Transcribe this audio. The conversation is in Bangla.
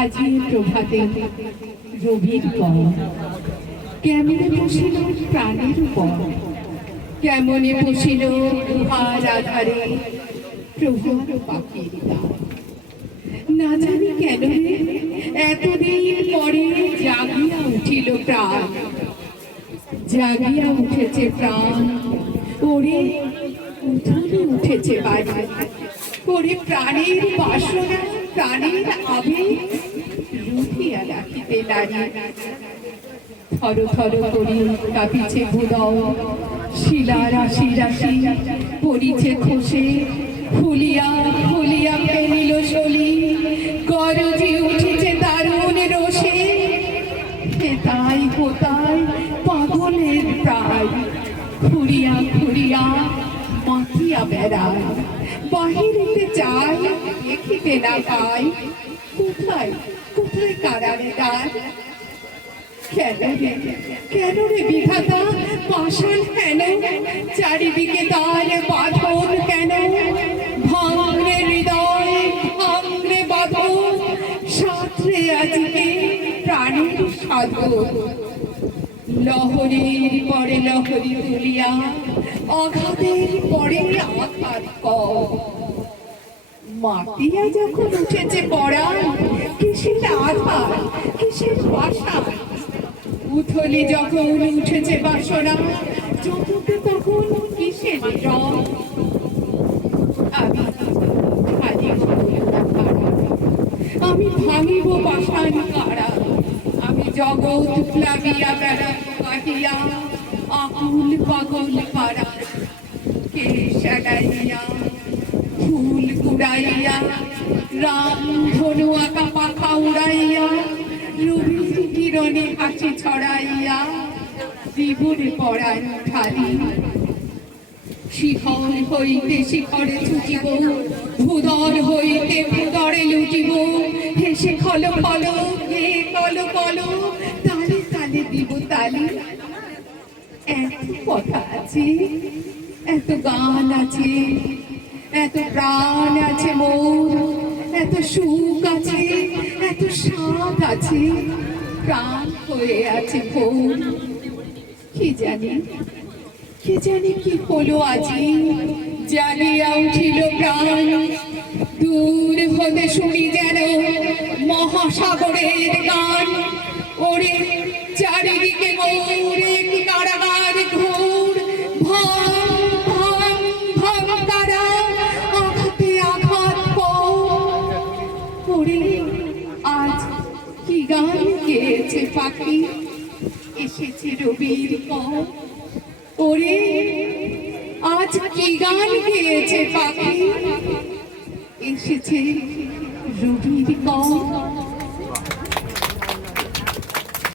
আজি প্রভাতে রবির পর কেমনে বসিল প্রাণের উপর, কেমনে বসিল গুহার আধারে প্রভার পাখির গান। না জানি কেন এতদিন পরে জাগিয়া উঠিল প্রাণ, জাগিয়া উঠেছে প্রাণ। ওরে উঠে উঠেছে বাড়ি, ওরে প্রাণের বাসনা প্রাণের আবেগ রুধিয়া রাখিতে নারী। থর থর করি কাঁপিছে ভুদয়, শিলা রাশি রাশি পড়িছে খসে, ফুলিয়া ফুলিয়া ফেলিল শলি, গরজি উঠেছে দারুণ রোষে। হেতাই হোতাই পাগলের প্রায়, ঘুরিয়া ঘুরিয়া মাতিয়া বেড়ায়। বাহিরেতে চাই দেখিতে না পাই, কোথায় কোথায় কারারে দ্বার। কেন রে বিধাতা পাষাণ কেন, চারিদিকে দ্বার বাঁধন কেন। ভাঙরে হৃদয় ভাঙরে বাঁধন, সাঁতরে আজকে প্রাণের সাধন। লহরীর পরে লহরী তুলিয়া, আঘাতের পরে আঘাত কর। মাতিয়া যখন উঠেছে পড়া, কিসের আধার কিসের বাসা। উথলি যখন উঠেছে বাসনা, চতুর্থে তখন কিসের রং। আমি ভাঙিব পাষাণ কারা, আমি জগৎ প্লাবিয়া বেড়াব কাহিয়া। আকুল পাগল পাড়া কে সাগাইয়া, ফুল কুড়াইয়া রাম ধনু আঁকা পাখা উড়াইয়া, রবির কিরণে হাসি ছড়াইয়া জীবনে পড়ার খালি। শিখর হইতে শিখরে ছুটিব, ভুদর হইতে ভুদরে লুটিব। হেসে খল খল হে কল কল, তালে তালে দিব তালি। এত কথা আছে, এত গান আছে, এত প্রাণ আছে মোর, এত সুখ আছে, এত স্বাদ আছে, প্রাণ হয়ে আছে ভোর। কি জানি কি জানি কি হলো আজি, জানিয়া উঠিল প্রাণ। দূর হতে শুনি যেন মহাসাগরের গান। ওরে চারিদিকে মোরে কি কারাগার ঘোর, ভাঙ ভাঙ ভাঙ তারা আঘাতে আঘাত পর। ওরে আজ কি গান গেয়েছে পাখি, এসেছে রবির পর। ওরে আজ কি গান গেয়েছে পাখি, এসেছে রবির পর।